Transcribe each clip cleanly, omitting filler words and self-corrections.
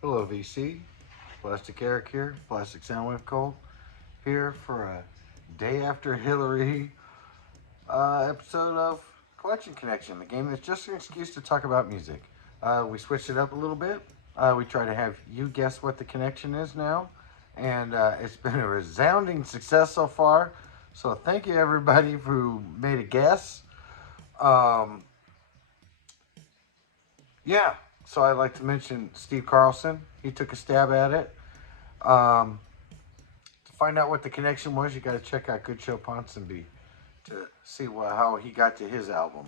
Hello, VC. Plastic Eric here, Plastic Soundwave Cult, here for a day after Hillary episode of Collection Connection, the game that's just an excuse to talk about music. We switched it up a little bit. We try to have you guess what the connection is now, and it's been a resounding success so far. So thank you everybody who made a guess. Um, yeah, so I'd like to mention Steve Carlson. He took a stab at it. Um, to find out what the connection was, you got to check out Good Show Ponsonby to see how he got to his album.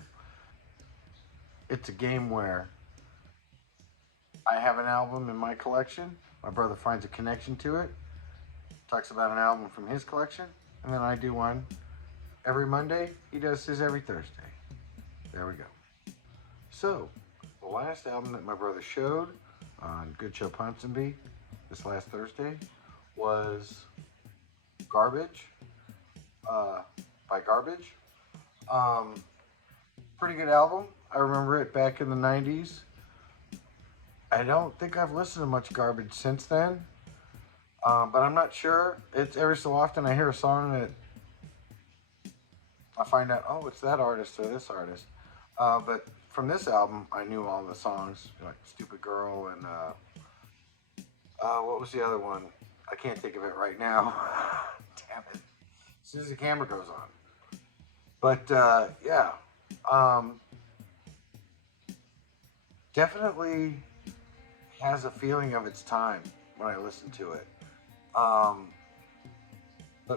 It's a game where I have an album in my collection, my brother finds a connection to it, talks about an album from his collection, and then I do one every Monday. He does his every Thursday. There we go. So, the last album that my brother showed on Good Show Ponsonby this last Thursday was Garbage by Garbage. Pretty good album. I remember it back in the 90s. I don't think I've listened to much Garbage since then, but I'm not sure. It's every so often I hear a song that I find out, oh, it's that artist or this artist. But from this album, I knew all the songs, like Stupid Girl and what was the other one? I can't think of it right now. Damn it. As soon as the camera goes on. But yeah, definitely has a feeling of its time when I listen to it. But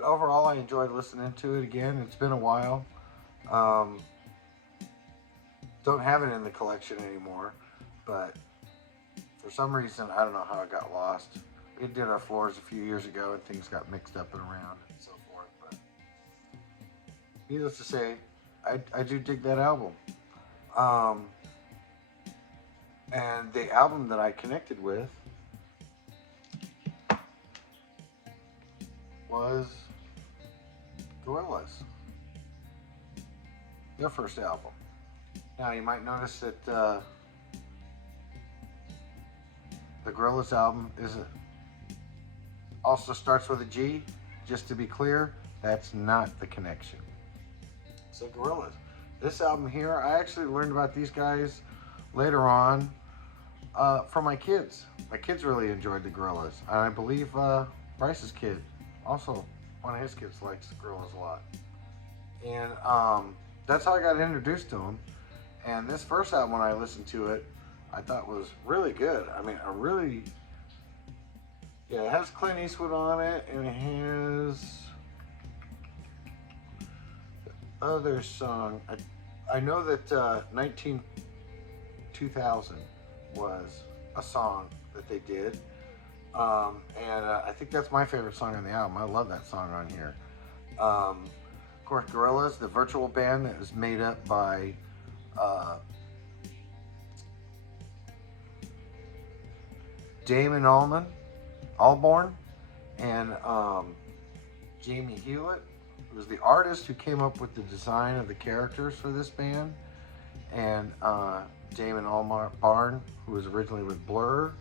overall, I enjoyed listening to it again. It's been a while. Don't have it in the collection anymore, but for some reason, I don't know how it got lost. We did our floors a few years ago and things got mixed up and around and so forth. But needless to say, I do dig that album. And the album that I connected with was Gorillaz, their first album. Now you might notice that the Gorillaz album also starts with a G. Just to be clear, that's not the connection. So Gorillaz. This album here, I actually learned about these guys later on from my kids. My kids really enjoyed the Gorillaz. And I believe Bryce's kid, also one of his kids, likes the Gorillaz a lot. And that's how I got introduced to them. And this first album, when I listened to it, I thought was really good. I mean, it has Clint Eastwood on it, and it has other song. I know that 2000 was a song that they did, and I think that's my favorite song on the album. I love that song on here. Of course, Gorillaz, the virtual band that was made up by Damon Albarn and Jamie Hewlett, who was the artist who came up with the design of the characters for this band, and Damon Albarn, who was originally with Blur,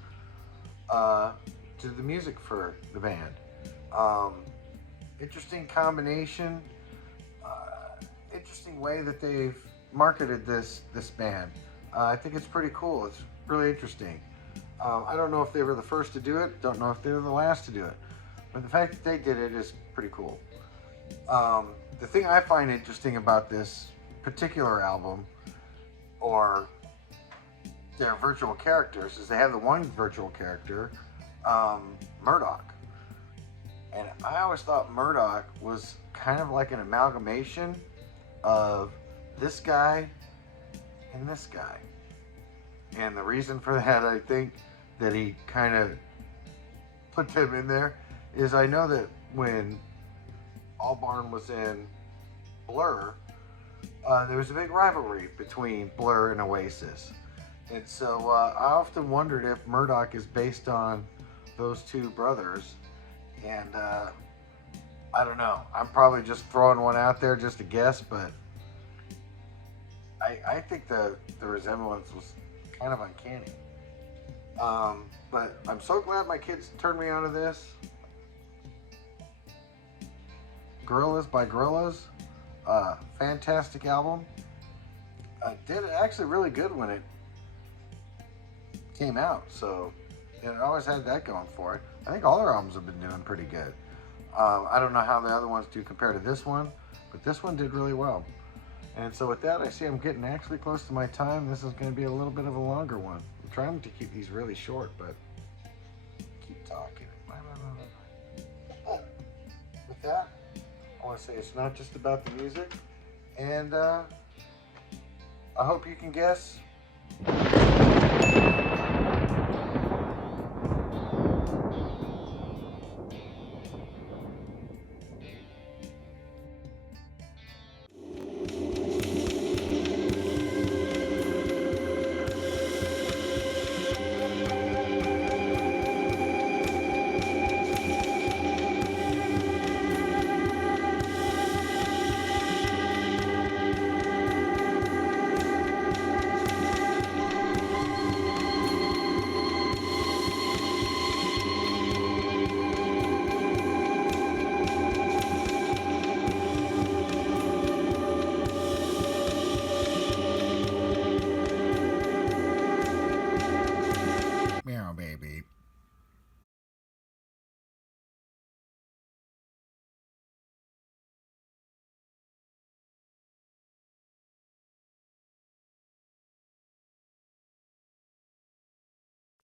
did the music for the band. Interesting combination, interesting way that they've marketed this band. I think it's pretty cool. It's really interesting. I don't know if they were the first to do it. Don't know if they were the last to do it. But the fact that they did it is pretty cool. The thing I find interesting about this particular album, or their virtual characters, is they have the one virtual character, Murdoch. And I always thought Murdoch was kind of like an amalgamation of this guy and this guy. And the reason for that, I think, that he kind of put them in there is I know that when Albarn was in Blur, there was a big rivalry between Blur and Oasis. And so I often wondered if Murdoch is based on those two brothers. And I don't know. I'm probably just throwing one out there just to guess, but I think the resemblance was kind of uncanny. But I'm so glad my kids turned me onto this. Gorillaz by Gorillaz. Fantastic album. Did actually really good when it came out, so it always had that going for it. I think all their albums have been doing pretty good. I don't know how the other ones do compared to this one, but this one did really well. And so with that, I see I'm getting actually close to my time. This is going to be a little bit of a longer one. I'm trying to keep these really short, but keep talking. With that, I want to say it's not just about the music. And I hope you can guess